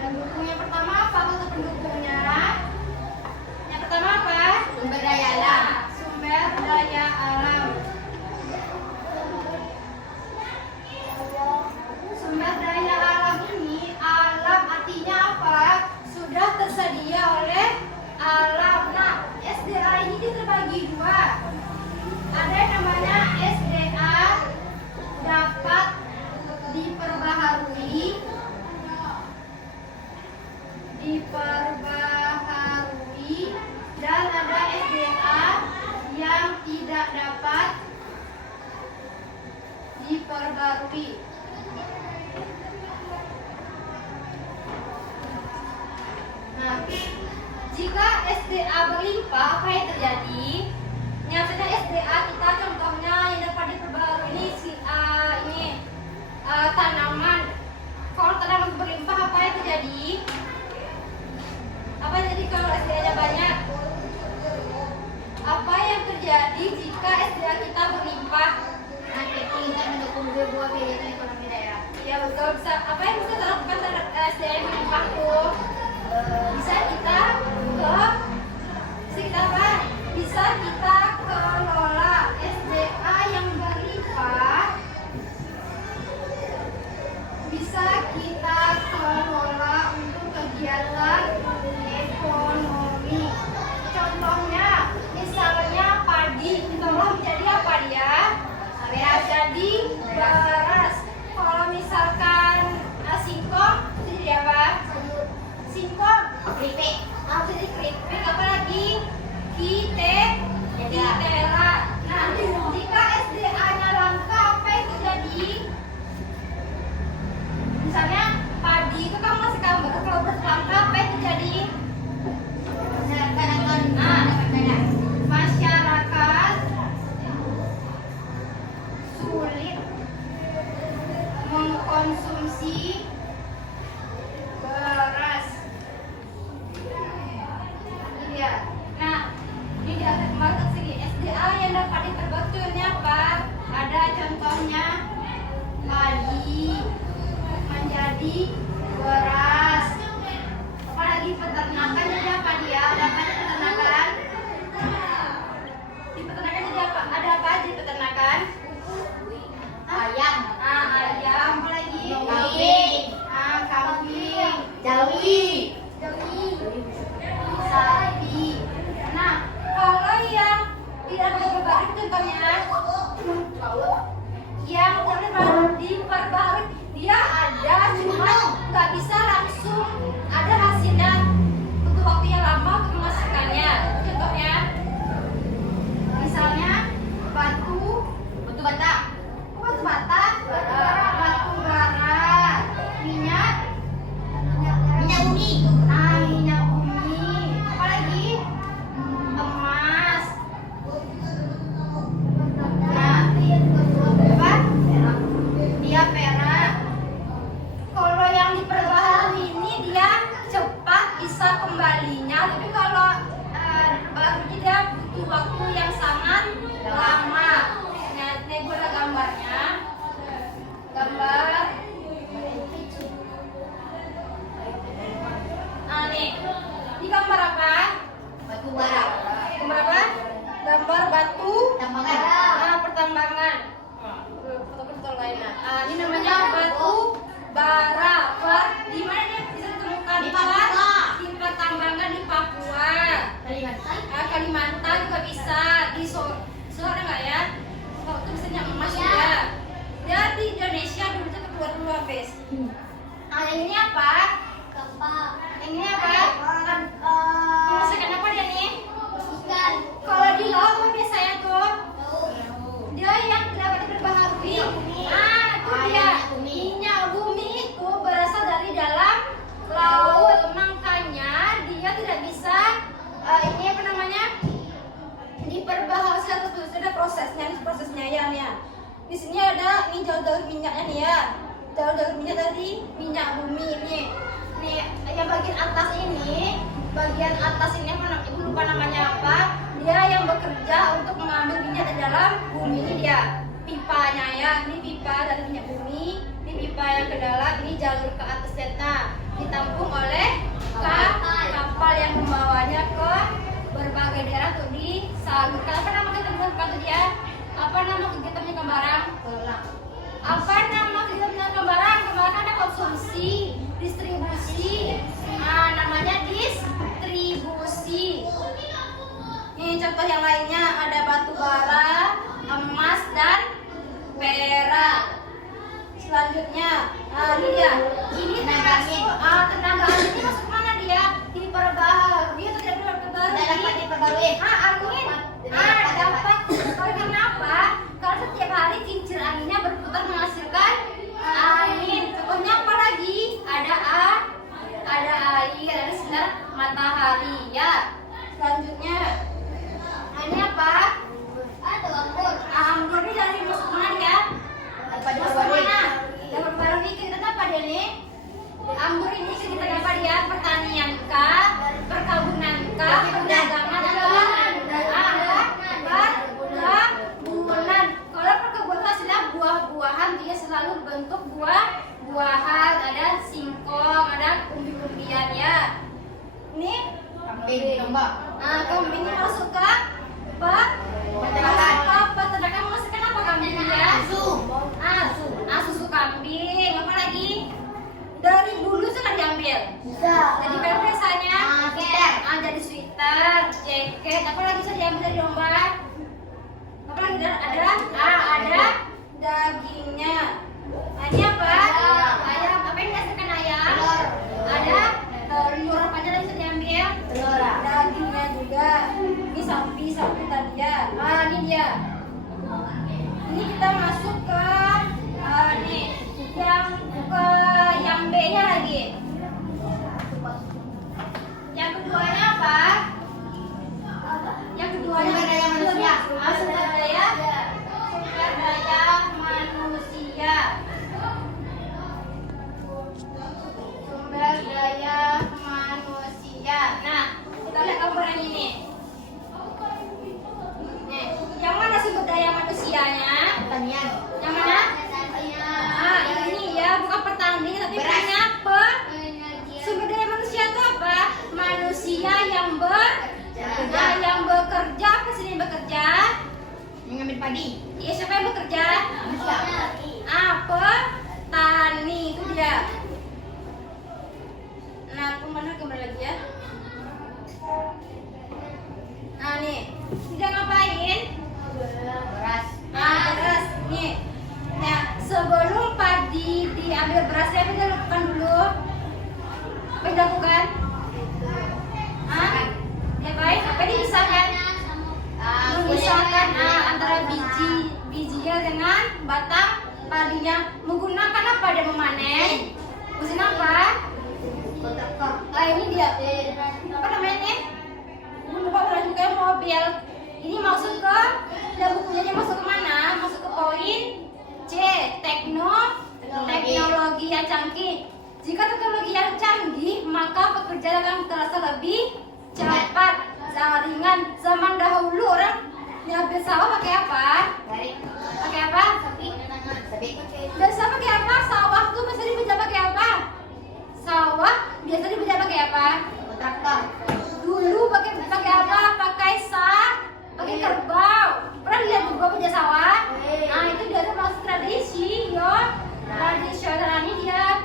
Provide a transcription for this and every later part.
Pendukung yang pertama apa kata pendukungnya? Yang pertama apa? Sumber daya alam. Sumber daya alam. Sumber daya alam ini, alam artinya apa? Sudah tersedia oleh alam. Nah, SDA ini terbagi dua. Ada yang namanya SDA dapat diperbaharui, dan ada SDA yang tidak dapat diperbarui. Nah, jika SDA berlimpah, apa yang terjadi? Nyatanya SDA kita contohnya yang dapat diperbarui ini tanaman. Kalau tanaman berlimpah, apa yang terjadi? Apa yang terjadi kalau SDA-nya banyak? Apa yang terjadi jika SDA kita berlimpah? Marketing dan mendukung buah kegiatan ekonomi daerah. Ya betul. Bisa apa yang bisa dilakukan terhadap SDA yang berlimpah tuh? Bisa kita kelola SDA yang berlimpah. Bisa kita kelola untuk kegiatan ekonomi. Contohnya, misalnya padi, kita olah menjadi apa dia? Ya, jadi beras. Kalau misalkan singkong, itu jadi apa? Singkong, keripik. Jadi keripik, apa lagi? Kitera. Nah, jika SDA-nya langka, apa yang terjadi? Misalnya padi itu kan masih kamar, kalau beras langka, apa yang terjadi? Masyarakat sulit mengkonsumsi beras. Iya. Nah, ini di atas kemarin segi SDA yang dapat diperbarui apa? Ada contohnya padi menjadi beras. Apalagi peternakan jadi apa dia? Ada apa di peternakan? Di peternakan jadi apa? Ada apa di peternakan? Ayam. Ayam. Apa lagi? Kambing. Kambing. Jawi. Sapi. Nah, kalau yang tidak diperbarui contohnya yang tidak diperbarui, dia ada cuma nggak bisa langsung ada hasilnya, butuh waktu yang lama untuk memasukkannya. Contohnya misalnya batu bata, batu bara, minyak Bumi. minyak bumi, apa lagi? Emas. Nah, apa? Dia perak. Kalau yang diperbaharui ini dia cepat bisa kembalinya, tapi kalau diperbaharui dia butuh waktu yang sangat lama. Nah, ini gue ada gambarnya. Gambar. Nah, nih. Ini gambar apa? Batu bara. Gambar apa? Gambar batu Tambangan. pertambangan. Foto-foto lainnya. Ini namanya batu bara. Di mana dia bisa ditemukan? Di Papua. Di pertambangan di Papua. Kalimantan juga bisa. Di Solo ada nggak ya? Solo itu misalnya emas juga. Dia di Indonesia dulu itu keluar habis. Ini apa? Ini apa? Masakan apa dia nih? Ikan. Kalau di laut apa biasanya tuh? Dia yang dapat diperbaharui. Itu dia. Minyak bumi itu berasal dari dalam laut, makanya dia tidak bisa ini apa namanya? Diperbaharui terus ada prosesnya, ini prosesnya ya. Di sini ada ini jalur minyaknya nih ya. Jalur minyak dari minyak bumi ini. Nih, yang bagian atas ini apa ibu lupa namanya apa? Dia yang bekerja untuk mengambil minyak dari dalam bumi ini dia. Pipanya ya, ini pipa dari minyak bumi, ini pipa yang ke dalam, ini jalur ke atas. Nah, ditampung ke barang? Apa nama kegiatan minat ke barang? Kemarin ada konsumsi, distribusi. Nah, namanya distribusi. Ini contoh yang lainnya ada batu bara, emas dan perak. Selanjutnya, ini dia. Ini tenaga angin ini masuk mana dia? Ini perbaharui atau tidak perbaharui? Angin. Dapat. Kenapa? Karena setiap hari kincir anginnya berputar menghasilkan angin. Contohnya apa lagi? Ada air, ada sinar matahari ya. Selanjutnya, ini apa? Anggur ini dari masuk mana ya? Masuk mana? Dapat baru ini kita apa dia nih? Anggur ini kita apa dia? Pertanian kah? Perkebunan kah? Perdagangan kah? Perkebunan. Kalau perkebunan hasilnya buah-buahan, dia selalu bentuk buah-buahan. Ada singkong, ada umbi-umbian ya. Ini kambing ini masuk ke peternakan. Menghasilkan apa kambing ya? Susu kambing. Apa lagi? Dari bulu sudah diambil. Jadi kalau biasanya jadi sweater, jaket. Apa lagi bisa diambil dari domba? Apa lagi ada dagingnya. Nah, ini apa? Ayam. Apa yang dihasilkan ayam? Ada telur. Apa aja lagi bisa diambil? Dagingnya juga. Ini sapi tadi ya. Ini dia. Ini kita masuk ke yang B-nya lagi. Yang keduanya apa? Yang keduanya sumber daya manusia. Nah, kita lihat gambar yang ini. Nih, yang mana sumber daya manusianya? Yang mana? Ini ya, bukan pertanian tapi banyak sumber daya manusia itu apa? Manusia yang bekerja. Apa sih yang bekerja? Mengambil padi. Iya, siapa yang bekerja? Petani itu dia. Nah, kemana kembali lagi ya? Nah, nih, dia ngapain? Beras. Beras. Nih. Nah, sebelum padi diambil berasnya, apa yang dilakukan dulu? Apa yang dilakukan? Ya baik, apa dipisahkan? Memisahkan antara bijinya dengan batang padinya. Menggunakan apa dia memanen? Mesin apa? Ini dia. Apa namanya nih? Lupa juga mobil. Ini masuk ke bukunya masuk ke mana? Masuk ke poin C. Teknologi yang canggih. Jika teknologi yang canggih, maka pekerjaan akan terasa lebih cepat, ringan. Zaman dahulu orang nyambil sawah pakai apa? Pakai apa? Biasa pakai apa? Sawah tuh biasa dibeja pakai apa? Sawah biasa dibeja pakai apa? Traktor. Dulu pakai apa? Pakai kerbau. Pernah lihat kerbau beja sawah? Nah, itu dia termasuk tradisi, yo. Tradisional ini dia.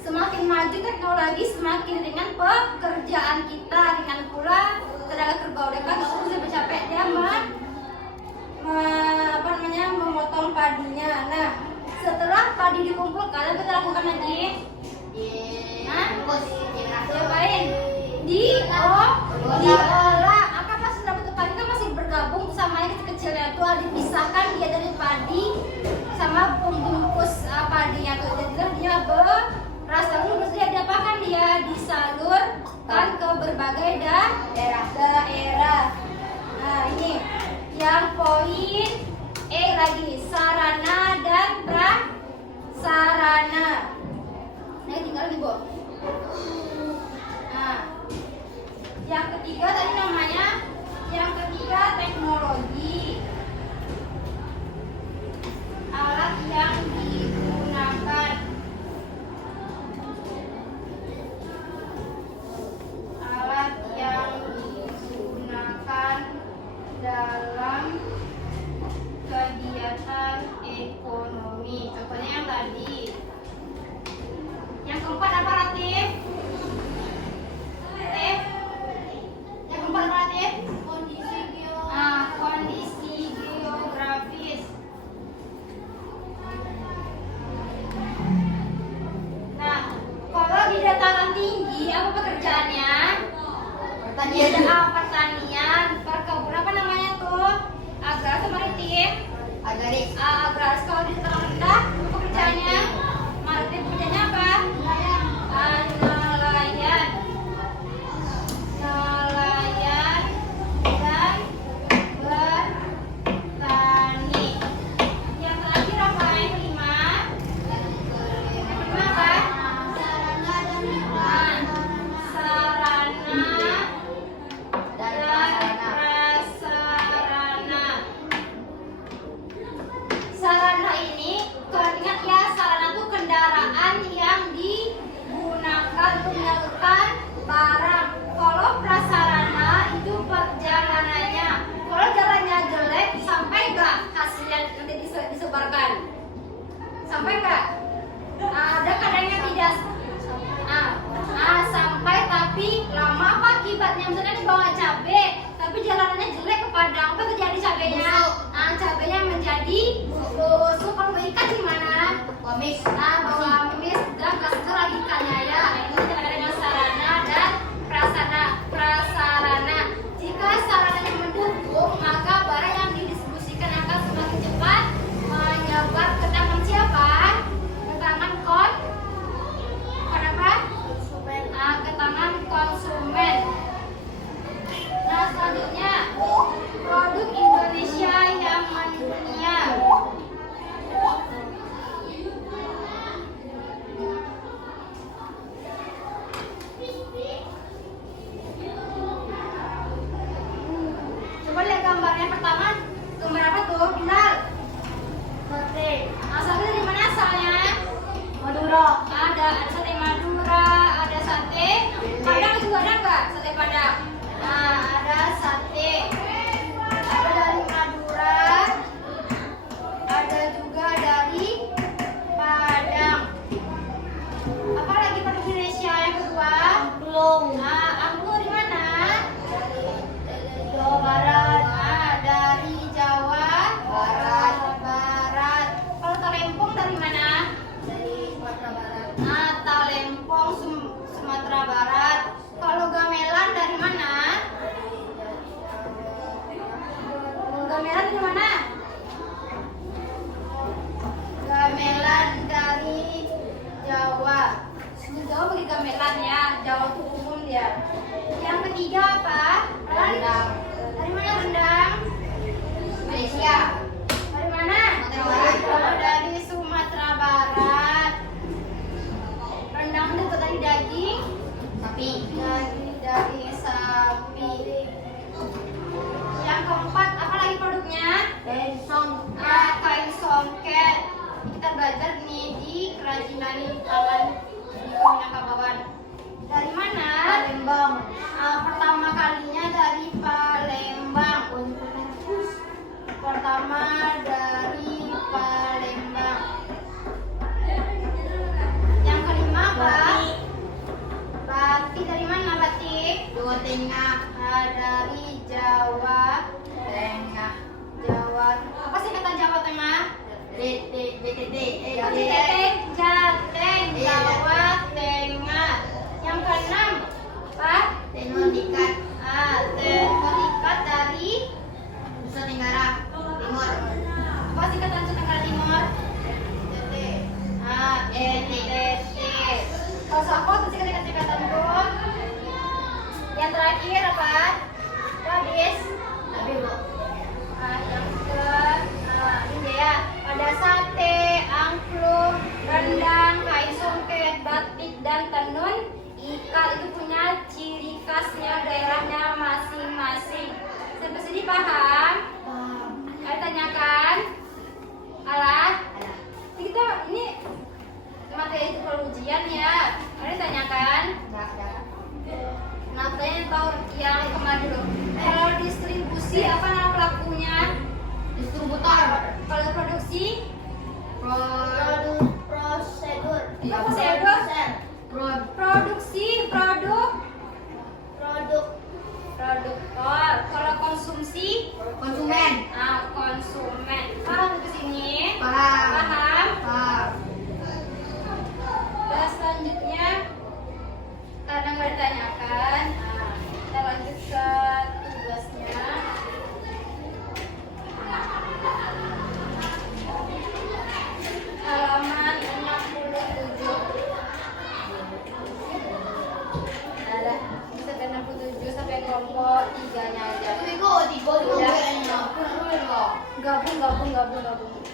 Semakin maju teknologi, semakin ringan pekerjaan kita, ringan pula tenaga kerbau. Dia kan sudah capek dia memotong padinya. Nah, setelah padi dikumpulkan, apa kita lakukan lagi? Diapain? Diolah. Apakah sudah bentuk padi kan masih bergabung samanya kecil-kecilnya itu dipisahkan dia dari padi sama pembungkus padinya tuh. Jadi dia beras lalu mesti diapakan dia disalurkan ke berbagai daerah. Nah, ini yang poin E lagi, sarana dan prasarana. Nah, tinggal di bawah. Nah, yang ketiga tadi namanya, teknologi. Alat yang digunakan. Dalam kegiatan tinggi apa pekerjaannya? Pertanian. Pertanian. Perkebunan apa namanya tuh? Agraris atau maritim? Agraris. Agraris. Kalau di dataran rendah apa pekerjaannya? Maritim. Pekerjaannya apa? Nelayan. Nelayan dan bertani. Yang terakhir apa? Yang kelima? Kelima apa? Sarana dan prasarana. Sarana ini, kalau ingat ya, sarana itu kendaraan yang digunakan untuk menyalurkan barang. Kalau prasarana itu perjalanannya. Kalau jalannya jelek, sampai nggak hasilnya nanti disebarkan? Sampai nggak? Ada kadangnya tidak. Sampai, tapi lama apa akibatnya? Misalnya dibawa cabai, tapi jalanannya jelek ke Padang, apa terjadi cabainya? Cabainya menjadi busuk. Kalau ikan gimana? Komis. Bawa amis dan nggak seger lagi ikannya ya. Ini kadang-kadang dengan sarana dan prasarana. Jika sarananya mendukung, maka barang yang didistribusikan akan semakin cepat menyebar ke tangan siapa? Ke tangan apa? Ke tangan konsumen. Nah, selanjutnya produk Indonesia yang mendunia. Coba lihat gambarnya pertama. Gambar apa tuh? Bilal. Sate. Asalnya dari mana asalnya? Madura. Ada sate Madura, ada sate Padang juga ada nggak? Sate Padang. Ada sate. Ada dari Madura. Ada juga dari Padang. Apa lagi produk Indonesia yang kedua? Angklung. Angklung di mana? Jawa Barat. Dari Jawa Barat. Barat. Kalau talempong dari mana? Dari Sumatera Barat. Talempong Sumatera Barat. Kalau gamelan dari mana? Gamelan dari mana? Gamelan dari Jawa. Di Jawa bagi gamelan ya. Jawa itu umum dia. Yang ketiga apa? Rendang. Dari mana rendang? Malaysia. Dari mana? Sumatera Barat. Dari Sumatera Barat. Rendang itu dari daging Sapi. dari sapi. Yang keempat, apa lagi produknya? Bensong. Kain songket. Kita belajar nih di kerajinan tangan di Minangkabauan. Dari mana? Palembang. Pertama kalinya dari Palembang. Pertama dari Palembang. Yang kelima apa? Batik dari mana batik? Jawa Tengah. Dari Jawa Tengah. Jawa. Apa sih kata Jawa Tengah? BTT. Jateng, Jawa Tengah. Yang keenam, Pak? Tenun ikat. Tenun ikat dari Nusa Tenggara Timur. apa sih kata Nusa Tenggara Timur? NTT. Kalau aku tuh singkatan tuh. Yang terakhir apa? Habis. Tapi Bu. Yang ini ya. Ada sate, angklung, rendang, kain songket, batik dan tenun ikat itu punya ciri khasnya daerahnya masing-masing. Sampai sini paham? Ayo tanyakan. Alah. Kita ini materi itu kalau ujian ya. Ayo tanyakan. Nah, tanya tahu yang kemarin dulu. Kalau distribusi apa nama pelakunya? Distributor. Kalau produksi? Prosedur. Apa prosedur? Produksi, produktor. Kalau konsumsi? Konsumen. Konsumen. Paham ke sini? Paham. Paham? Paham. Dan selanjutnya Ibu tuh Udah. mau dulu. Gabung.